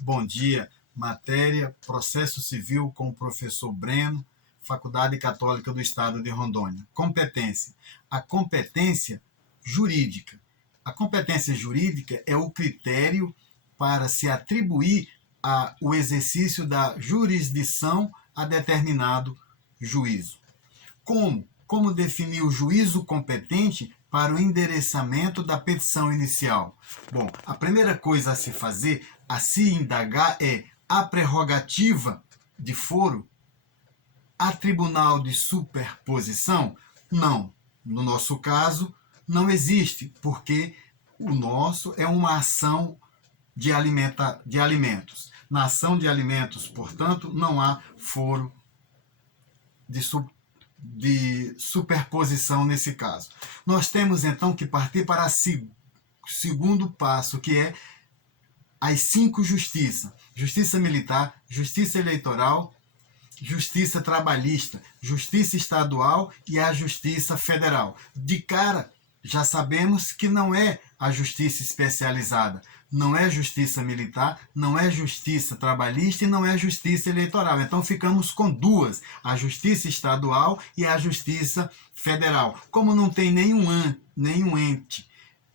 Bom dia. Matéria Processo Civil com o professor Breno, Faculdade Católica do Estado de Rondônia. Competência. A competência jurídica. A competência jurídica é o critério para se atribuir o exercício da jurisdição a determinado juízo. Como definir o juízo competente para o endereçamento da petição inicial? Bom, a primeira coisa a se fazer, a se indagar, é a prerrogativa de foro? Há tribunal de superposição? Não. No nosso caso, não existe, porque o nosso é uma ação de alimentos. Na ação de alimentos, portanto, não há foro de superposição nesse caso. Nós temos então que partir para o segundo passo, que é as 5 justiças: justiça militar, justiça eleitoral, justiça trabalhista, justiça estadual e a justiça federal. De cara, já sabemos que não é a justiça especializada, não é justiça militar, não é justiça trabalhista e não é justiça eleitoral. Então ficamos com duas, a justiça estadual e a justiça federal. Como não tem nenhum ente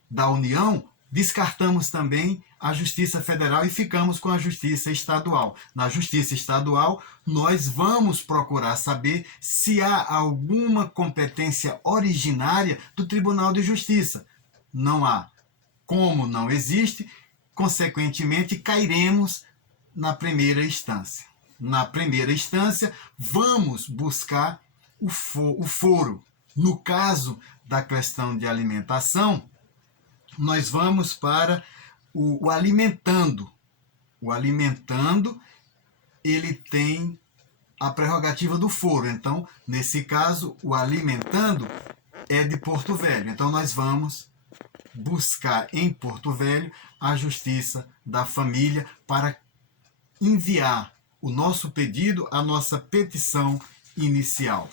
da União, descartamos também a Justiça Federal e ficamos com a Justiça Estadual. Na Justiça Estadual, nós vamos procurar saber se há alguma competência originária do Tribunal de Justiça. Não há. Como não existe, consequentemente, cairemos na primeira instância. Na primeira instância, vamos buscar o foro. No caso da questão de alimentação, nós vamos para o alimentando. O alimentando, ele tem a prerrogativa do foro. Então, nesse caso, o alimentando é de Porto Velho. Então, nós vamos buscar em Porto Velho a Justiça da Família para enviar o nosso pedido, a nossa petição inicial.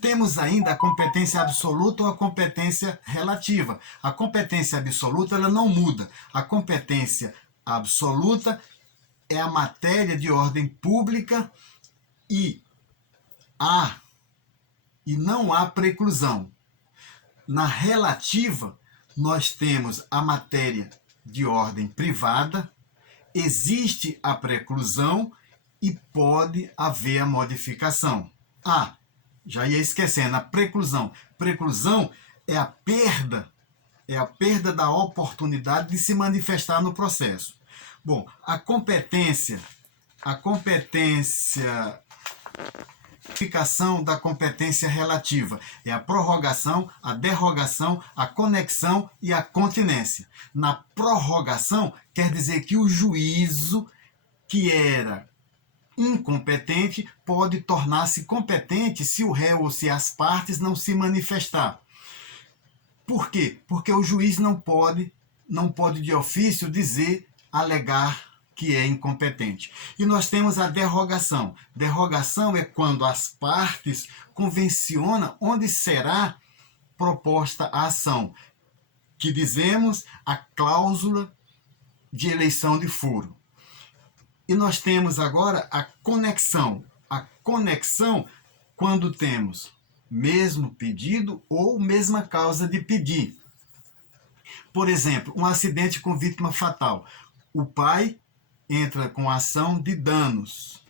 Temos ainda a competência absoluta ou a competência relativa. A competência absoluta ela não muda. A competência absoluta é a matéria de ordem pública e não há preclusão. Na relativa, nós temos a matéria de ordem privada, existe a preclusão e pode haver a modificação. Já ia esquecendo, a preclusão. Preclusão é a perda da oportunidade de se manifestar no processo. Bom, a competência da competência relativa é a prorrogação, a derrogação, a conexão e a continência. Na prorrogação, quer dizer que o juízo que era incompetente pode tornar-se competente se o réu ou se as partes não se manifestar. Por quê? Porque o juiz não pode de ofício alegar que é incompetente. E nós temos a derrogação. Derrogação é quando as partes convencionam onde será proposta a ação, que dizemos a cláusula de eleição de foro. E nós temos agora a conexão. A conexão quando temos mesmo pedido ou mesma causa de pedir. Por exemplo, um acidente com vítima fatal. O pai entra com a ação de danos.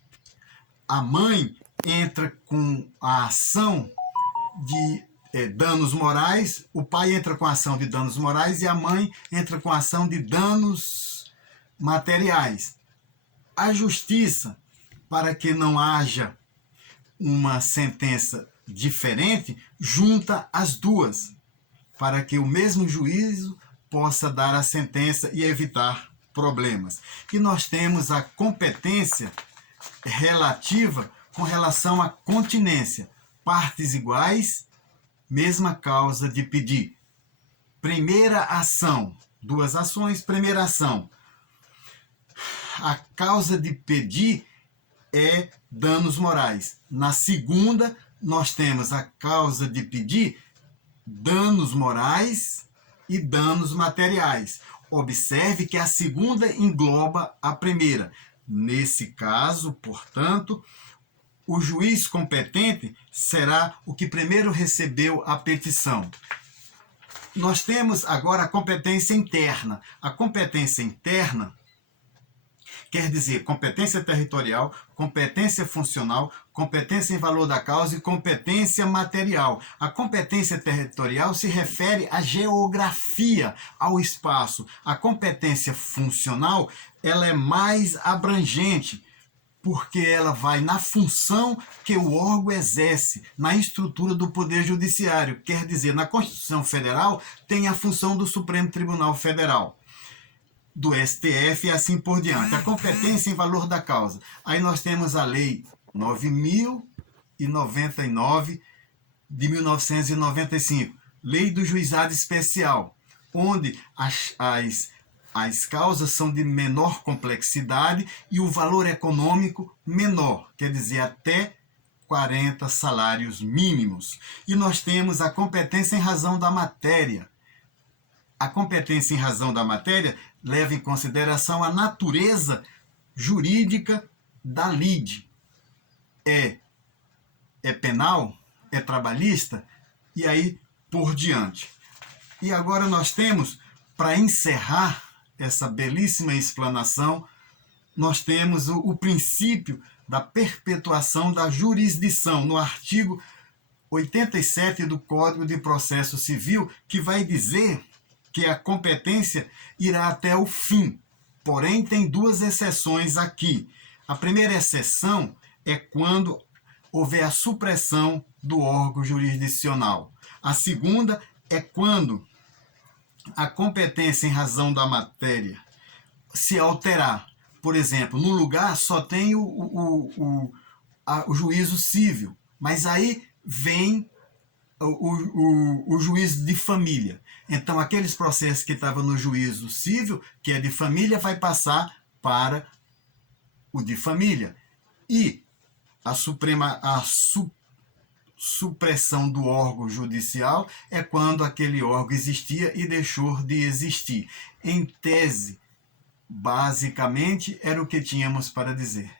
A mãe entra com a ação de danos morais. O pai entra com a ação de danos morais e a mãe entra com a ação de danos materiais. A justiça, para que não haja uma sentença diferente, junta as duas, para que o mesmo juízo possa dar a sentença e evitar problemas. E nós temos a competência relativa com relação à continência. Partes iguais, mesma causa de pedir. Primeira ação, 2 ações, primeira ação. A causa de pedir é danos morais. Na segunda, nós temos a causa de pedir danos morais e danos materiais. Observe que a segunda engloba a primeira. Nesse caso, portanto, o juiz competente será o que primeiro recebeu a petição. Nós temos agora a competência interna. A competência interna quer dizer competência territorial, competência funcional, competência em valor da causa e competência material. A competência territorial se refere à geografia, ao espaço. A competência funcional, ela é mais abrangente, porque ela vai na função que o órgão exerce, na estrutura do Poder Judiciário. Quer dizer, na Constituição Federal tem a função do Supremo Tribunal Federal, do STF e assim por diante. A competência em valor da causa. Aí nós temos a Lei 9.099 de 1995, Lei do Juizado Especial, onde as causas são de menor complexidade e o valor econômico menor, quer dizer, até 40 salários mínimos. E nós temos a competência em razão da matéria. A competência em razão da matéria leva em consideração a natureza jurídica da lide. É penal? É trabalhista? E aí por diante. E agora nós temos, para encerrar essa belíssima explanação, nós temos o princípio da perpetuação da jurisdição, no artigo 87 do Código de Processo Civil, que vai dizer que a competência irá até o fim. Porém, tem duas exceções aqui. A primeira exceção é quando houver a supressão do órgão jurisdicional. A segunda é quando a competência em razão da matéria se alterar. Por exemplo, no lugar só tem o juízo civil, mas aí vem o juízo de família. Então, aqueles processos que estavam no juízo civil, que é de família, vai passar para o de família. E a supressão do órgão judicial é quando aquele órgão existia e deixou de existir. Em tese, basicamente, era o que tínhamos para dizer.